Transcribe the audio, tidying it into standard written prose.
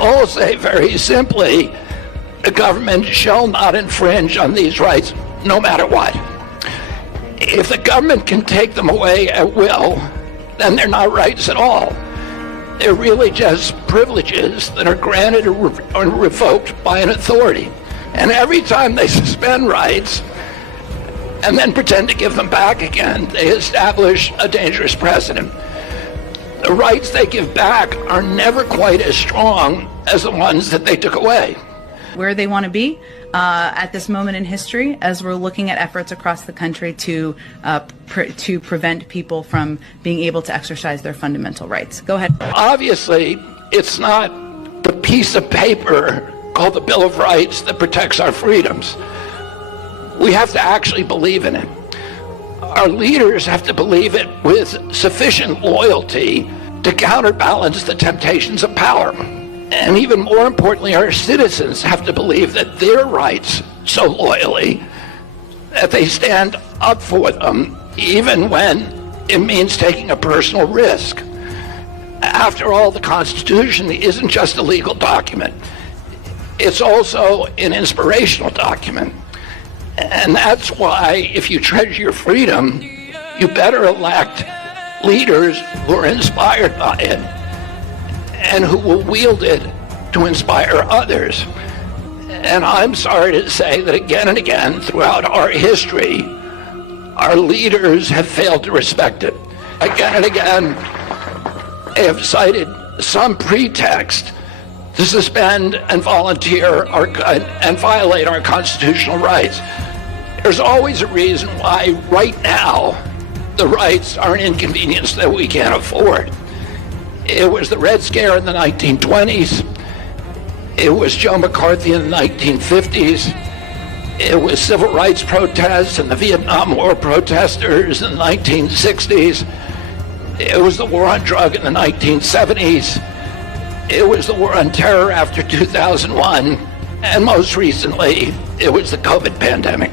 all say very simply, the government shall not infringe on these rights no matter what. If the government can take them away at will, then they're not rights at all. They're really just privileges that are granted or revoked by an authority. And every time they suspend rights and then pretend to give them back again, they establish a dangerous precedent. The rights they give back are never quite as strong as the ones that they took away. Where they want to be at this moment in history, as we're looking at efforts across the country to prevent people from being able to exercise their fundamental rights. Go ahead. Obviously, it's not the piece of paper called the Bill of Rights that protects our freedoms. We have to actually believe in it. Our leaders have to believe it with sufficient loyalty to counterbalance the temptations of power. And even more importantly, our citizens have to believe that their rights so loyally that they stand up for them, even when it means taking a personal risk. After all, the Constitution isn't just a legal document. It's also an inspirational document. And that's why, if you treasure your freedom, you better elect leaders who are inspired by it and who will wield it to inspire others. And I'm sorry to say that again and again throughout our history, our leaders have failed to respect it. Again and again, they have cited some pretext to suspend and volunteer and violate our constitutional rights. There's always a reason why right now the rights are an inconvenience that we can't afford. It was the Red Scare in the 1920s. It was Joe McCarthy in the 1950s. It was civil rights protests and the Vietnam War protesters in the 1960s. It was the war on drugs in the 1970s. It was the war on terror after 2001. And most recently, it was the COVID pandemic.